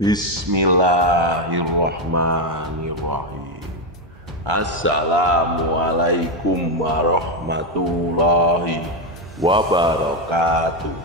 Bismillahirrahmanirrahim. Assalamualaikum warahmatullahi wabarakatuh.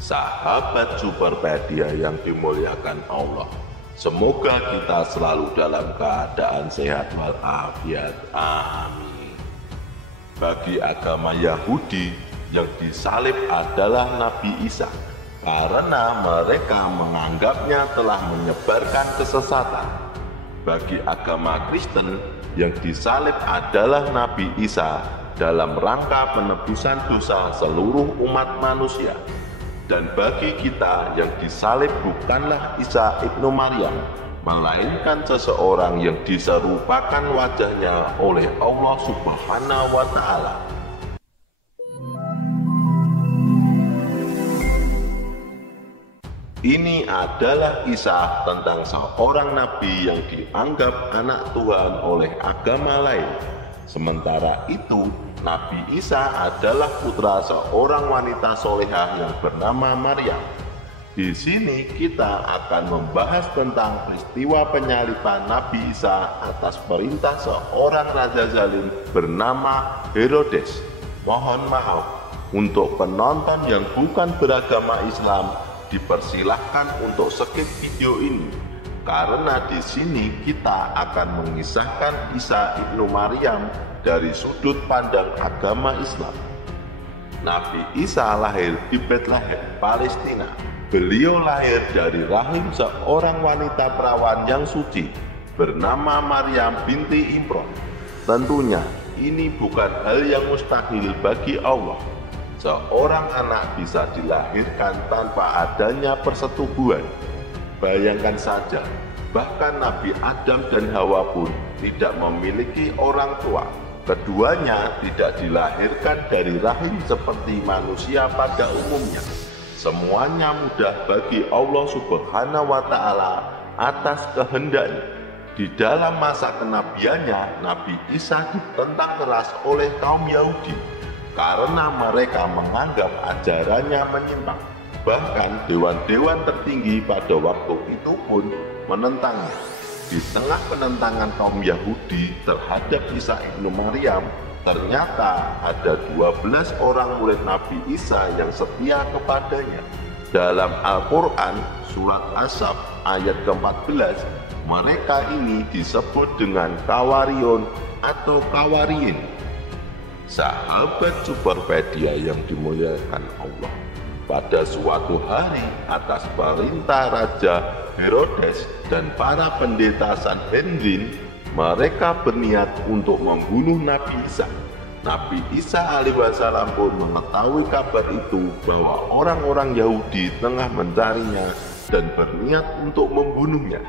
Sahabat Superpedia yang dimuliakan Allah, semoga kita selalu dalam keadaan sehat walafiat. Amin. Bagi agama Yahudi, yang disalib adalah Nabi Isa, karena mereka menganggapnya telah menyebarkan kesesatan. Bagi agama Kristen, yang disalib adalah Nabi Isa dalam rangka penebusan dosa seluruh umat manusia. Dan bagi kita, yang disalib bukanlah Isa ibnu Maryam, melainkan seseorang yang diserupakan wajahnya oleh Allah Subhanahu wa Ta'ala. Ini adalah kisah tentang seorang nabi yang dianggap anak Tuhan oleh agama lain. Sementara itu, Nabi Isa adalah putra seorang wanita solehah yang bernama Maryam. Di sini kita akan membahas tentang peristiwa penyaliban Nabi Isa atas perintah seorang raja zalim bernama Herodes. Mohon maaf, untuk penonton yang bukan beragama Islam, dipersilahkan untuk skip video ini, karena di sini kita akan mengisahkan Isa ibnu Maryam dari sudut pandang agama Islam. Nabi Isa lahir di Bethlehem, Palestina. Beliau lahir dari rahim seorang wanita perawan yang suci bernama Maryam binti Imran. Tentunya ini bukan hal yang mustahil bagi Allah. Seorang anak bisa dilahirkan tanpa adanya persetubuhan. Bayangkan saja, bahkan Nabi Adam dan Hawa pun tidak memiliki orang tua. Keduanya tidak dilahirkan dari rahim seperti manusia pada umumnya. Semuanya mudah bagi Allah Subhanahu wa Ta'ala atas kehendaknya. Di dalam masa kenabiannya, Nabi Isa ditentang keras oleh kaum Yahudi karena mereka menganggap ajarannya menyimpang. Bahkan dewan-dewan tertinggi pada waktu itu pun menentangnya. Di tengah penentangan kaum Yahudi terhadap Isa ibnu Maryam, ternyata ada 12 orang murid Nabi Isa yang setia kepadanya. Dalam Al-Quran, surat As-Saf ayat ke-14, mereka ini disebut dengan Kawarion atau Kawariin. Sahabat Superpedia yang dimuliakan Allah, pada suatu hari atas perintah Raja Herodes dan para pendeta Sanhedrin, mereka berniat untuk membunuh Nabi Isa. Nabi Isa alaihissalam pun mengetahui kabar itu, bahwa orang-orang Yahudi tengah mencarinya dan berniat untuk membunuhnya.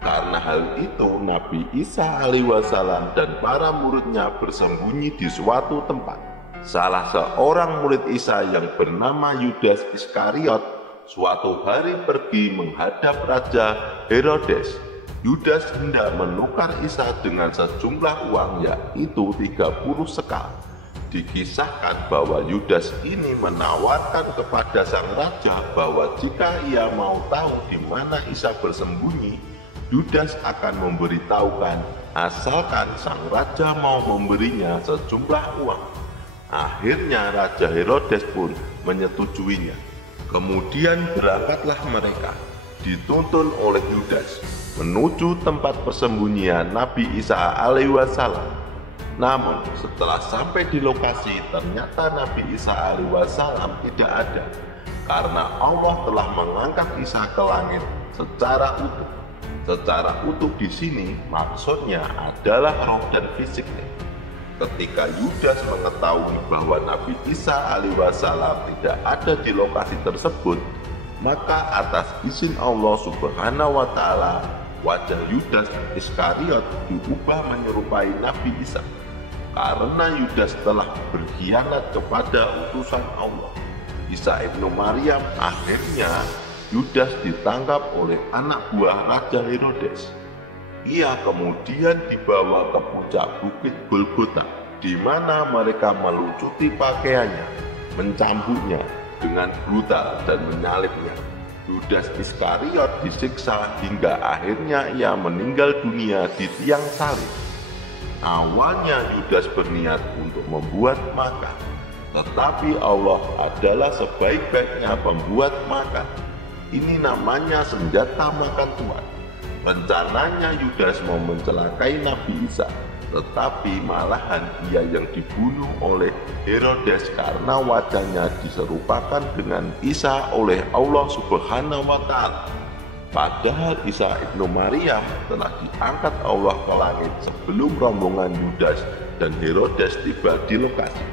Karena hal itu, Nabi Isa alaihissalam dan para muridnya bersembunyi di suatu tempat. Salah seorang murid Isa yang bernama Yudas Iskariot suatu hari pergi menghadap Raja Herodes. Yudas hendak menukar Isa dengan sejumlah uang, yaitu 30 sekal. Dikisahkan bahwa Yudas ini menawarkan kepada sang raja bahwa jika ia mau tahu di mana Isa bersembunyi, Yudas akan memberitahukan, asalkan sang raja mau memberinya sejumlah uang. Akhirnya Raja Herodes pun menyetujuinya. Kemudian berangkatlah mereka, dituntun oleh Yudas, menuju tempat persembunyian Nabi Isa alaihissalam. Namun setelah sampai di lokasi, ternyata Nabi Isa alaihissalam tidak ada, karena Allah telah mengangkat Isa ke langit secara utuh. Secara utuh di sini maksudnya adalah roh dan fisiknya. Ketika Yudas mengetahui bahwa Nabi Isa alaihissalam tidak ada di lokasi tersebut, maka atas izin Allah Subhanahu wa Ta'ala, wajah Yudas Iskariot diubah menyerupai Nabi Isa. Karena Yudas telah berkhianat kepada utusan Allah, Isa ibnu Maryam, akhirnya Yudas ditangkap oleh anak buah Raja Herodes. Ia kemudian dibawa ke puncak bukit Golgota, di mana mereka melucuti pakaiannya, mencambuknya dengan brutal dan menyalibnya. Yudas Iskariot disiksa hingga akhirnya ia meninggal dunia di tiang salib. Awalnya Yudas berniat untuk membuat makan, tetapi Allah adalah sebaik-baiknya pembuat makan. Ini namanya senjata makan Tuhan. Rencananya Yudas mau mencelakai Nabi Isa, tetapi malahan ia yang dibunuh oleh Herodes karena wajahnya diserupakan dengan Isa oleh Allah Subhanahu wa Ta'ala. Padahal Isa ibnu Maryam telah diangkat Allah ke langit sebelum rombongan Yudas dan Herodes tiba di lokasi.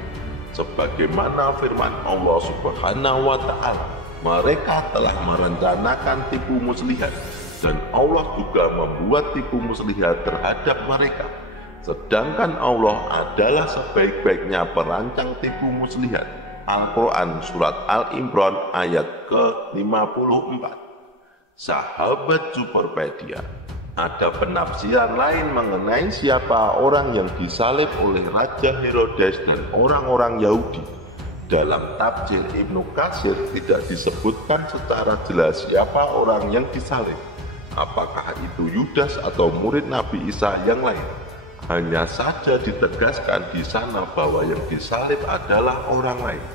Sebagaimana firman Allah Subhanahu wa Ta'ala, mereka telah merencanakan tipu muslihat, dan Allah juga membuat tipu muslihat terhadap mereka. Sedangkan Allah adalah sebaik-baiknya perancang tipu muslihat. Al-Quran Surat Al-Imran ayat ke-54. Sahabat Superpedia, ada penafsiran lain mengenai siapa orang yang disalib oleh Raja Herodes dan orang-orang Yahudi. Dalam tafsir Ibnu Katsir tidak disebutkan secara jelas siapa orang yang disalib. Apakah itu Yudas atau murid Nabi Isa yang lain? Hanya saja ditegaskan di sana bahwa yang disalib adalah orang lain.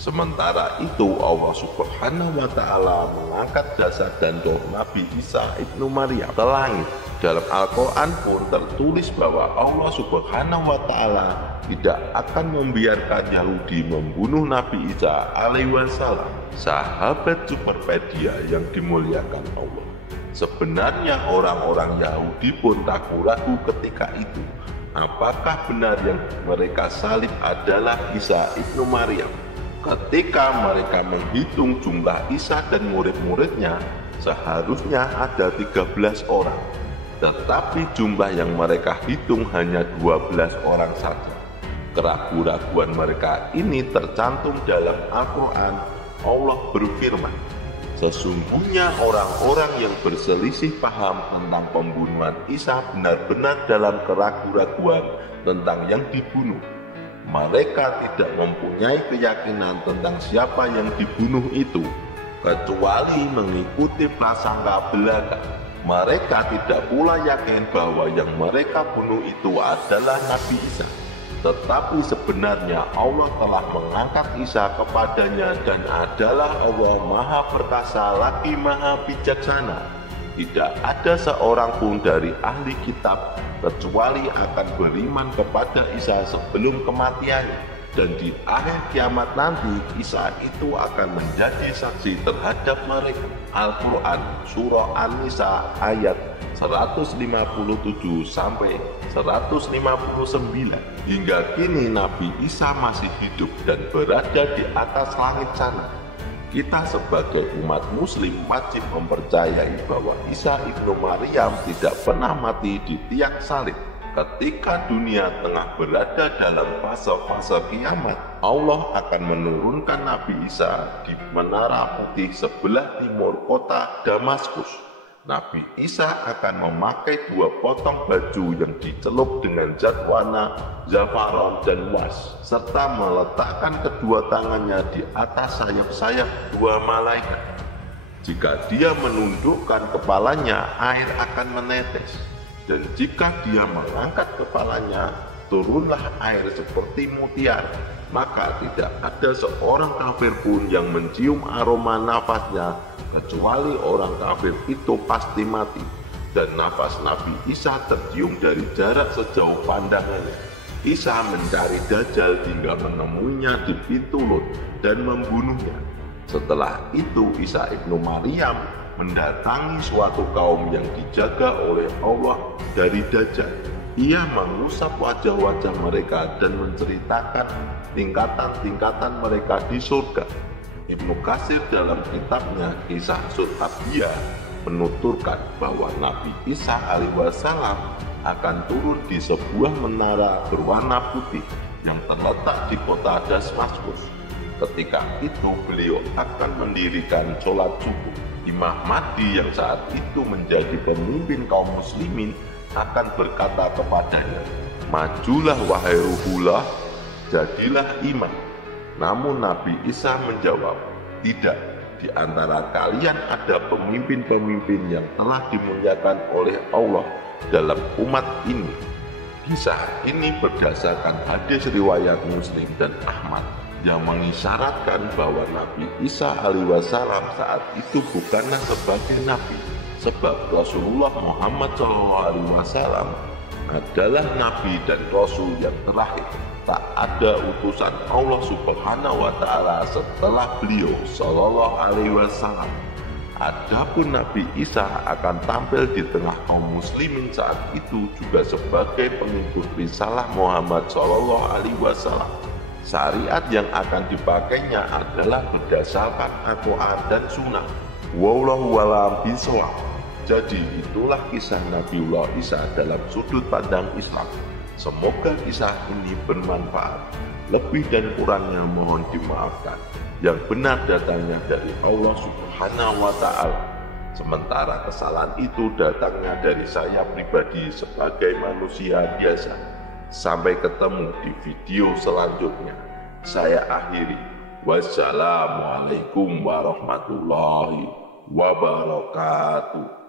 Sementara itu Allah Subhanahu wa Ta'ala mengangkat jasad dan roh Nabi Isa ibnu Maryam ke langit. Dalam Al-Quran pun tertulis bahwa Allah Subhanahu wa Ta'ala tidak akan membiarkan Yahudi membunuh Nabi Isa alaihi wassalam. Sahabat Superpedia yang dimuliakan Allah, sebenarnya orang-orang Yahudi pun ragu-ragu ketika itu. Apakah benar yang mereka salib adalah Isa ibnu Maryam? Ketika mereka menghitung jumlah Isa dan murid-muridnya, seharusnya ada 13 orang. Tetapi jumlah yang mereka hitung hanya 12 orang saja. Keraguan-raguan mereka ini tercantum dalam Al-Quran. Allah berfirman, sesungguhnya orang-orang yang berselisih paham tentang pembunuhan Isa benar-benar dalam keraguan-raguan tentang yang dibunuh. Mereka tidak mempunyai keyakinan tentang siapa yang dibunuh itu, kecuali mengikuti prasangka belaka. Mereka tidak pula yakin bahwa yang mereka bunuh itu adalah Nabi Isa. Tetapi sebenarnya Allah telah mengangkat Isa kepadanya dan adalah Allah Maha Perkasa lagi Maha Bijaksana. Tidak ada seorang pun dari ahli kitab kecuali akan beriman kepada Isa sebelum kematiannya, dan di akhir kiamat nanti Isa itu akan menjadi saksi terhadap mereka. Al-Quran Surah An-Nisa ayat 157 sampai 159. Hingga kini Nabi Isa masih hidup dan berada di atas langit sana. Kita sebagai umat muslim wajib mempercayai bahwa Isa ibnu Maryam tidak pernah mati di tiang salib. Ketika dunia tengah berada dalam fase-fase kiamat, Allah akan menurunkan Nabi Isa di menara putih sebelah timur kota Damaskus. Nabi Isa akan memakai 2 potong baju yang dicelup dengan zat warna zafaron dan was, serta meletakkan kedua tangannya di atas sayap-sayap 2 malaikat. Jika dia menundukkan kepalanya, air akan menetes, dan jika dia mengangkat kepalanya, turunlah air seperti mutiara. Maka tidak ada seorang kafir pun yang mencium aroma nafasnya, kecuali orang kafir itu pasti mati. Dan nafas Nabi Isa tercium dari jarak sejauh pandangannya. Isa mencari Dajjal hingga menemuinya di pintu Lut dan membunuhnya. Setelah itu Isa ibnu Maryam mendatangi suatu kaum yang dijaga oleh Allah dari Dajjal. Ia mengusap wajah-wajah mereka dan menceritakan tingkatan-tingkatan mereka di surga. Ibnu Katsir dalam kitabnya Kisah Surabiyah menuturkan bahwa Nabi Isa alaihi wassalam akan turun di sebuah menara berwarna putih yang terletak di kota Damaskus. Ketika itu beliau akan mendirikan sholat subuh. Imam Mahdi yang saat itu menjadi pemimpin kaum muslimin akan berkata kepadanya, majulah wahai Ruhullah, jadilah imam. Namun Nabi Isa menjawab, tidak, di antara kalian ada pemimpin-pemimpin yang telah dimuliakan oleh Allah dalam umat ini. Kisah ini berdasarkan hadis riwayat Muslim dan Ahmad yang mengisyaratkan bahwa Nabi Isa alaihissalam saat itu bukanlah sebagai nabi, sebab Rasulullah Muhammad SAW adalah nabi dan rasul yang terakhir. Tak ada utusan Allah Subhanahu wa Ta'ala setelah beliau Shallallahu Alaihi Wasallam. Adapun Nabi Isa akan tampil di tengah kaum muslimin saat itu juga sebagai pengikut risalah Muhammad Shallallahu Alaihi Wasallam. Syariat yang akan dipakainya adalah berdasarkan Al-Quran dan Sunnah. Wallahu a'lam bishawab. Jadi itulah kisah Nabiullah Isa dalam sudut pandang Islam. Semoga kisah ini bermanfaat. Lebih dan kurangnya mohon dimaafkan. Yang benar datangnya dari Allah Subhanahu wa Ta'ala. Sementara kesalahan itu datangnya dari saya pribadi sebagai manusia biasa. Sampai ketemu di video selanjutnya. Saya akhiri. Wassalamualaikum warahmatullahi wabarakatuh.